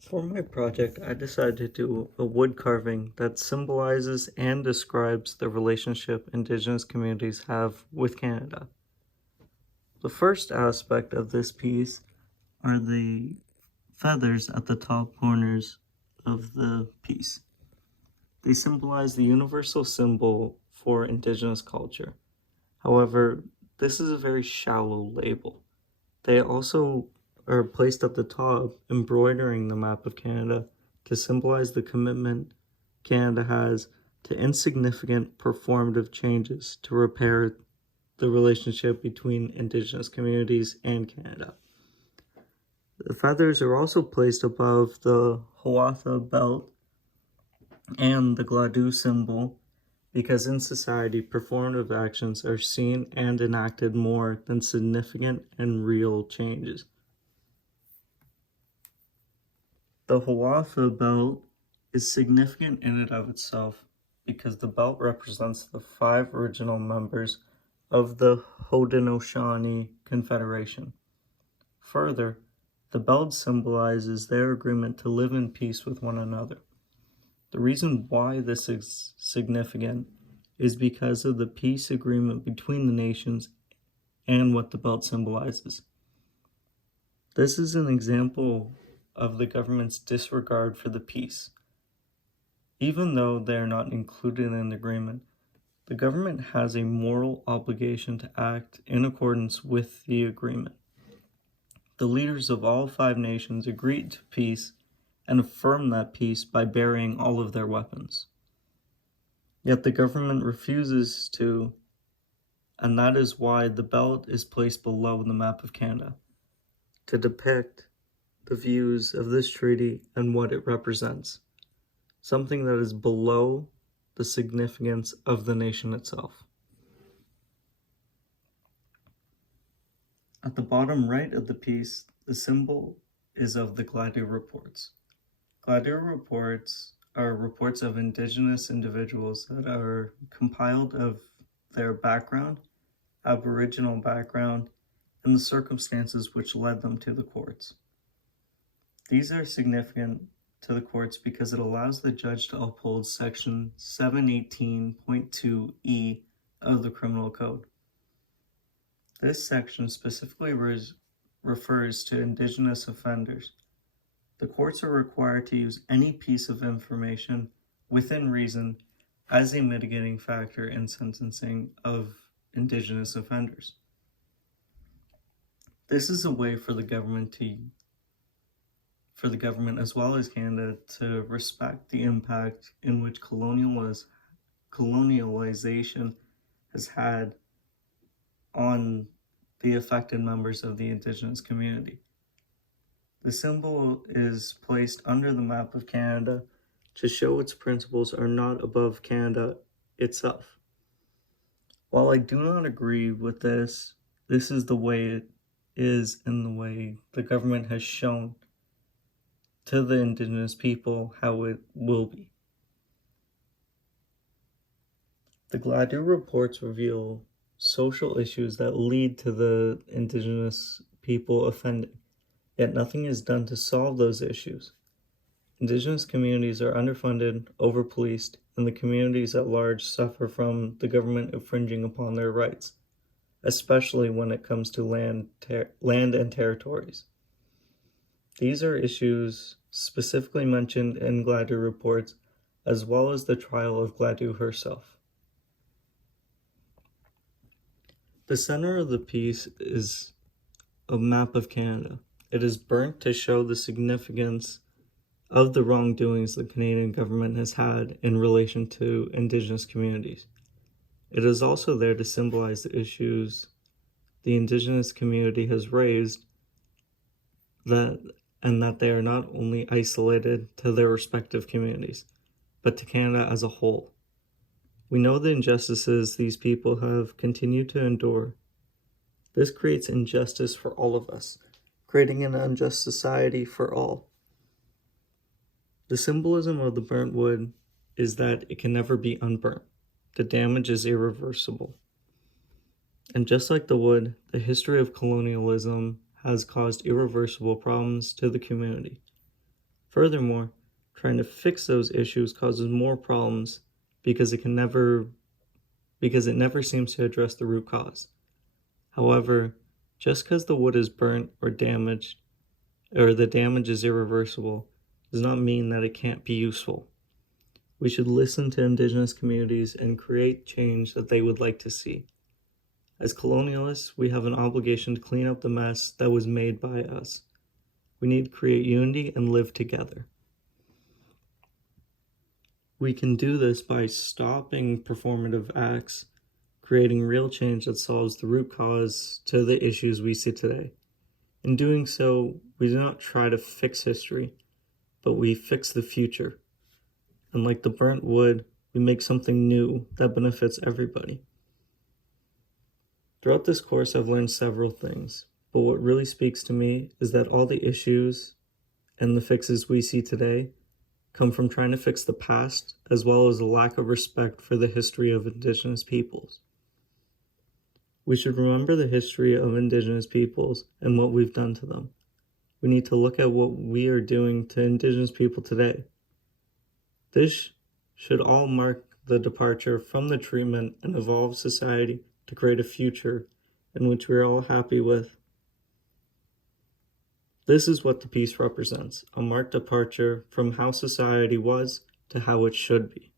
For my project, I decided to do a wood carving that symbolizes and describes the relationship Indigenous communities have with Canada. The first aspect of this piece are the feathers at the top corners of the piece. They symbolize the universal symbol for Indigenous culture. However, this is a very shallow label. They also are placed at the top, embroidering the map of Canada to symbolize the commitment Canada has to insignificant performative changes to repair the relationship between Indigenous communities and Canada. The feathers are also placed above the Hiawatha belt and the Gladue symbol because in society, performative actions are seen and enacted more than significant and real changes. The Hiawatha belt is significant in and of itself because the belt represents the 5 original members of the Haudenosaunee Confederation. Further, the belt symbolizes their agreement to live in peace with one another. The reason why this is significant is because of the peace agreement between the nations and what the belt symbolizes. This is an example of the government's disregard for the peace. Even though they are not included in the agreement, the government has a moral obligation to act in accordance with the agreement. The leaders of all 5 nations agreed to peace and affirmed that peace by burying all of their weapons. Yet the government refuses to, and that is why the belt is placed below the map of Canada, to depict the views of this treaty and what it represents, something that is below the significance of the nation itself. At the bottom right of the piece, the symbol is of the Gladue reports. Gladue reports are reports of Indigenous individuals that are compiled of their background, Aboriginal background, and the circumstances which led them to the courts. These are significant to the courts because it allows the judge to uphold Section 718.2e of the Criminal Code. This section specifically refers to Indigenous offenders. The courts are required to use any piece of information within reason as a mitigating factor in sentencing of Indigenous offenders. This is a way for the government as well as Canada to respect the impact in which colonialization has had on the affected members of the Indigenous community. The symbol is placed under the map of Canada to show its principles are not above Canada itself. While I do not agree with this is the way it is and the way the government has shown to the Indigenous people how it will be. The Gladue reports reveal social issues that lead to the Indigenous people offending, yet nothing is done to solve those issues. Indigenous communities are underfunded, overpoliced, and the communities at large suffer from the government infringing upon their rights, especially when it comes to land and territories. These are issues specifically mentioned in Gladue reports, as well as the trial of Gladue herself. The center of the piece is a map of Canada. It is burnt to show the significance of the wrongdoings the Canadian government has had in relation to Indigenous communities. It is also there to symbolize the issues the Indigenous community has raised that they are not only isolated to their respective communities, but to Canada as a whole. We know the injustices these people have continued to endure. This creates injustice for all of us, creating an unjust society for all. The symbolism of the burnt wood is that it can never be unburnt. The damage is irreversible. And just like the wood, the history of colonialism has caused irreversible problems to the community. Furthermore, trying to fix those issues causes more problems because it never seems to address the root cause. However, just because the wood is burnt or damaged, or the damage is irreversible, does not mean that it can't be useful. We should listen to Indigenous communities and create change that they would like to see. As colonialists, we have an obligation to clean up the mess that was made by us. We need to create unity and live together. We can do this by stopping performative acts, creating real change that solves the root cause to the issues we see today. In doing so, we do not try to fix history, but we fix the future. And like the burnt wood, we make something new that benefits everybody. Throughout this course, I've learned several things, but what really speaks to me is that all the issues and the fixes we see today come from trying to fix the past, as well as a lack of respect for the history of Indigenous peoples. We should remember the history of Indigenous peoples and what we've done to them. We need to look at what we are doing to Indigenous people today. This should all mark the departure from the treatment and evolve society to create a future in which we're all happy with. This is what the piece represents, a marked departure from how society was to how it should be.